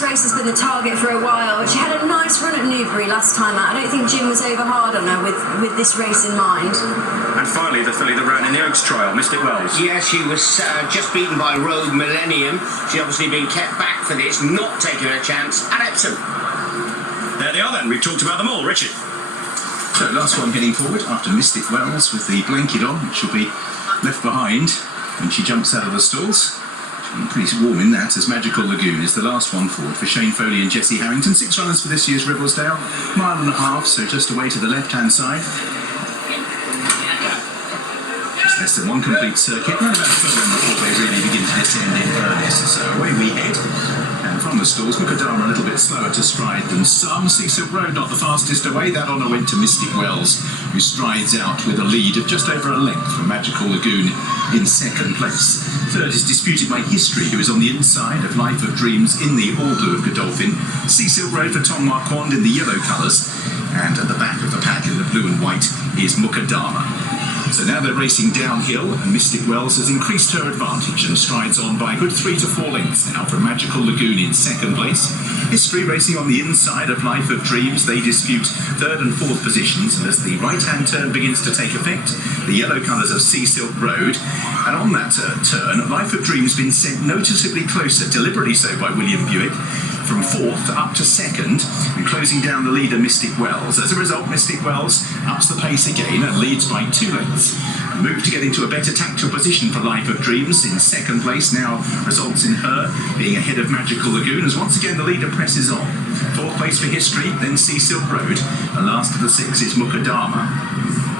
this race has been the target for a while. She had a nice run at Newbury last time out. I don't think Jim was over hard on her with this race in mind. And finally, the filly that ran in the Oaks trial, Mystic Wells. Yes, she was just beaten by Rogue Millennium. She's obviously been kept back for this, not taking her chance at Epsom. There they are then. We've talked about them all. Richard. So last one heading forward after Mystic Wells with the blanket on, which will be left behind when she jumps out of the stalls. Pretty warm in that, as Magical Lagoon is the last one forward for Shane Foley and Jessie Harrington. 6 runners for this year's Ribblesdale, mile and a half, so just away to the left-hand side. Just less than one complete circuit, around about 12 before they really begin to descend in earnest. So away we head. And from the stalls, Mukadama a little bit slower to stride than some. Cecil Road not the fastest away. That honour went to Mystic Wells, who strides out with a lead of just over a length from Magical Lagoon in second place. Third is disputed by History, who is on the inside of Life of Dreams in the all blue of Godolphin. Cecil Road for Tom Marquand in the yellow colours. And at the back of the pack in the blue and white is Mukadama. So now they're racing downhill, and Mystic Wells has increased her advantage and strides on by a good 3 to 4 lengths now from Magical Lagoon in second place. History racing on the inside of Life of Dreams. They dispute third and fourth positions, and as the right-hand turn begins to take effect, the yellow colours of Sea Silk Road. And on that turn, Life of Dreams been sent noticeably closer, deliberately so by William Buick, from fourth up to second, and closing down the leader Mystic Wells. As a result, Mystic Wells ups the pace again and leads by 2 lengths. A move to get into a better tactical position for Life of Dreams in second place now results in her being ahead of Magical Lagoon, as once again the leader presses on. Fourth place for History, then Sea Silk Road, and last of the 6 is Mukadama.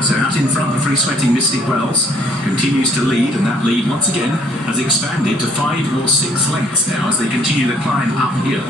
So out in front, the free-sweating Mystic Wells continues to lead, and that lead once again has expanded to 5 or 6 lengths now as they continue the climb uphill.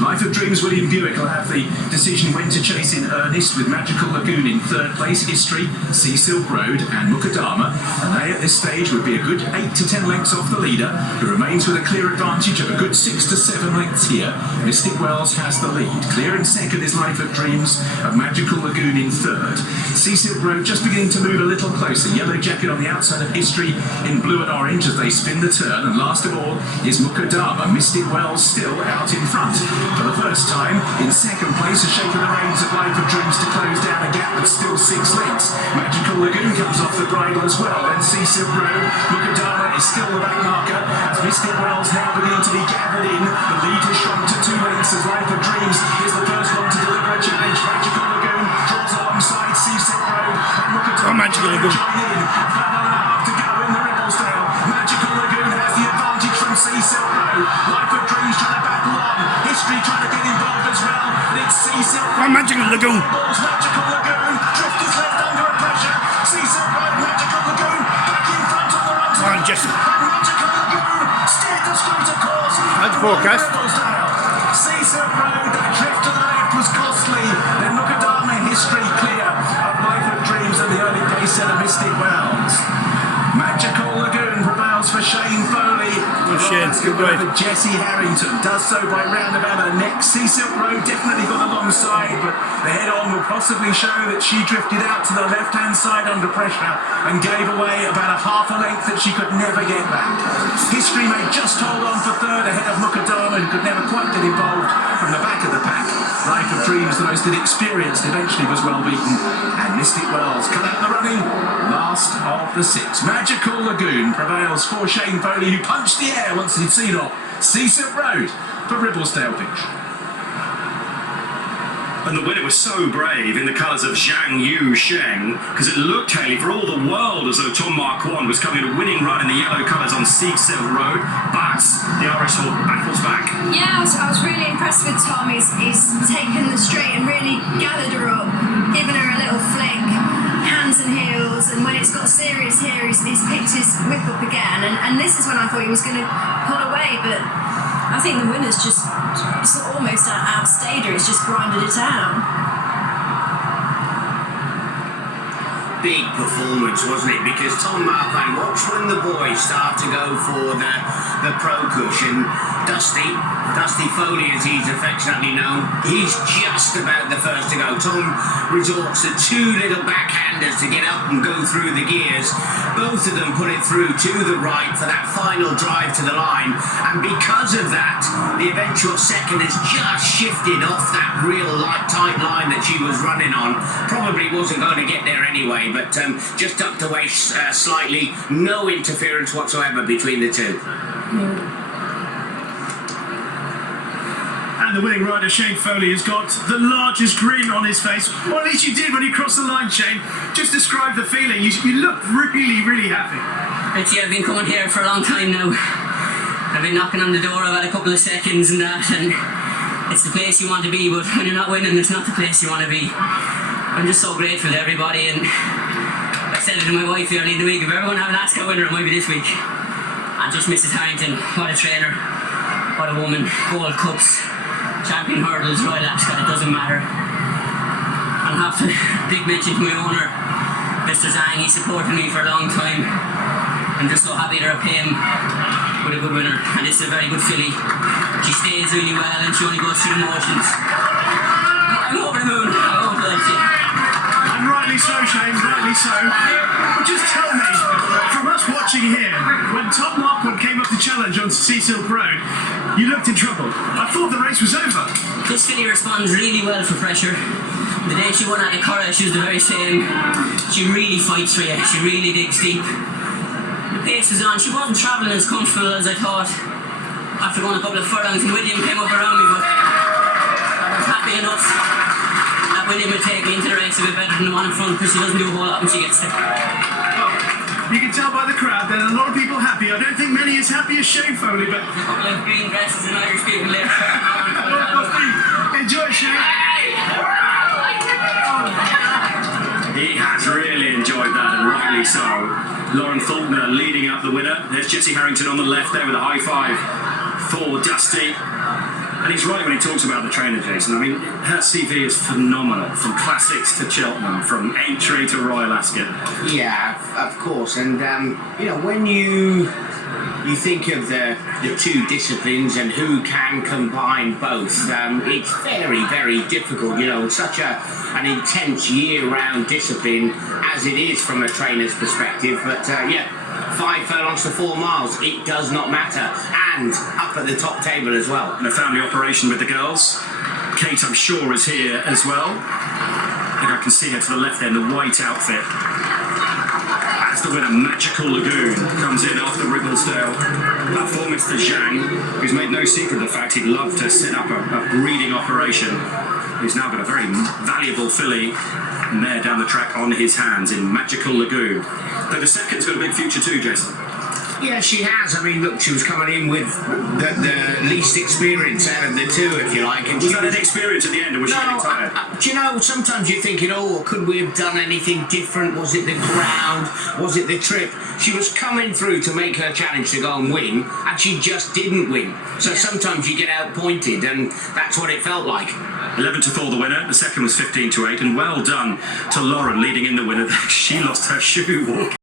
Life of Dreams, William Buick will have the decision when to chase in earnest, with Magical Lagoon in third place, History, Sea Silk Road and Mukadama, and they at this stage would be a good 8 to 10 lengths off the leader, who remains with a clear advantage of a good 6 to 7 lengths here. Mystic Wells has the lead. Clear in second is Life of Dreams, of Magical Lagoon in third. Sea Silk Road just beginning to move a little closer. Yellow Jacket on the outside of History in blue and orange as they spin the turn, and last of all is Mukadama. Mystic Wells still out in front. For the first time, in second place, a shake of the reins of Life of Dreams to close down a gap, but still 6 lengths. Magical Lagoon comes off the bridle as well, then Sea Silk Road. Mukadama is still the back marker as Mystic Wells now beginning to be gathered in. The lead has shrunk to 2 lengths as Life of Dreams is the first one to deliver a challenge. Magical Lagoon draws alongside Sea Silk Road. Oh, Magical Lagoon. To go in the Ribblesdale. Magical Lagoon has the advantage from Sea Silk Road. Life of Dreams trying to battle on. History trying to get involved as well. And it's Sea Silk Road. Oh, Magical Lagoon. Magical Lagoon. Drifters left under a pressure. Sea Silk Road. Magical Lagoon back in front on the run. Come on, Jesse. Magical Lagoon steered the scooter course. That's forecast. Sea Silk Road. That drift to the left was costly. Then Mukadama History clear of Life of Dreams and the early pace set of Mystic Wells. Magical Lagoon prevails for Shane Foley. Shane, good ride. For Jessie Harrington does so by roundabout her neck. Sea Silk Road definitely got alongside, but the head-on will possibly show that she drifted out to the left-hand side under pressure and gave away about a half a length that she could never get back. History may just hold on for third ahead of Mukadama, who could never quite get involved from the back of the pack. Life of Dreams, the most inexperienced, eventually was well beaten, and Mystic Wells cut out the running. Last of the 6. Magical Lagoon prevails for Shane Foley, who punched the air once he'd seen off Sea Silk Road for Ribblesdale pitch. And the winner was so brave in the colours of Zhang Yu Sheng, because it looked, Hayley, for all the world as though Tom Marquand was coming a winning run in the yellow colours on Sea Silk Road, but the Irish horse battles back. Yeah, I was really impressed with Tom. He's taken the straight and really gathered her up, given her a little flick, hands and heels, and when it's got serious here, he's picked his whip up again, and this is when I thought he was going to pull away, but I think the winner's just almost outstayed her. He's just grinded it out. Big performance, wasn't it? Because Tom Marquand, watch when the boys start to go for the pro cushion. Dusty Foley, as he's affectionately known. He's just about the first to go. Tom resorts to two little backhanders to get up and go through the gears. Both of them put it through to the right for that final drive to the line, and because of that, the eventual second has just shifted off that real tight line that she was running on. Probably wasn't going to get there anyway, but just tucked away slightly. No interference whatsoever between the two. And the winning rider, Shane Foley, has got the largest grin on his face. Or at least you did when you crossed the line, Shane. Just describe the feeling. You look really, really happy. I've been coming here for a long time now. I've been knocking on the door about a couple of seconds and that, and it's the place you want to be, but when you're not winning, it's not the place you want to be. I'm just so grateful to everybody, and I said it to my wife earlier in the week, if everyone have an Ascot winner, it might be this week. And just Mrs. Harrington, what a trainer, what a woman, Gold Cups, champion hurdles, Royal Ascot, it doesn't matter. I'll have to big mention to my owner, Mr. Zhang. He supported me for a long time. I'm just so happy to repay him with a good winner, and it's a very good filly. She stays really well and she only goes through the motions. I'm over the moon, I won't lie to you. And rightly so, Shane, rightly so. But just tell me, from us watching here, when Tom Marquardt came up to challenge on Sea Silk Road, you looked in trouble. I thought the race was over. This filly responds really well for pressure. The day she won at the Curragh, she was the very same. She really fights for you, she really digs deep. The pace was on, she wasn't travelling as comfortable as I thought. After going a couple of furlongs, and William came up around me, but I was happy enough that William would take me into the race a bit better than the one in front, because she doesn't do a whole lot when she gets there. You can tell by the crowd there are a lot of people happy. I don't think many as happy as Shane Foley, but... A couple of green dresses and Irish people there. Enjoy, Shane. He has really enjoyed that, and rightly so. Lauren Faulkner leading up the winner. There's Jessie Harrington on the left there with a high five for Dusty. And he's right when he talks about the trainer, Jason. I mean, her CV is phenomenal. From Classics to Cheltenham, from Aintree to Royal Ascot. Yeah, of course. And, you know, when you think of the two disciplines and who can combine both, it's very, very difficult. You know, such an intense year-round discipline as it is from a trainer's perspective. But, yeah, 5 furlongs to 4 miles, it does not matter. And up at the top table as well. And a family operation with the girls. Kate, I'm sure, is here as well. I think I can see her to the left there in the white outfit. As the winner, Magical Lagoon, comes in after Ribblesdale. For Mr. Zhang, who's made no secret of the fact he'd love to set up a breeding operation. He's now got a very valuable filly mare down the track on his hands in Magical Lagoon. Though the second's got a big future too, Jason. Yeah, she has. I mean, look, she was coming in with the least experience out of the two, if you like. And was that an experience at the end, or was she getting tired? Do you know, sometimes you're thinking, oh, could we have done anything different? Was it the ground? Was it the trip? She was coming through to make her challenge to go and win, and she just didn't win. So sometimes you get outpointed, and that's what it felt like. 11-4 the winner. The second was 15-8, and well done to Lauren leading in the winner. She lost her shoe walking.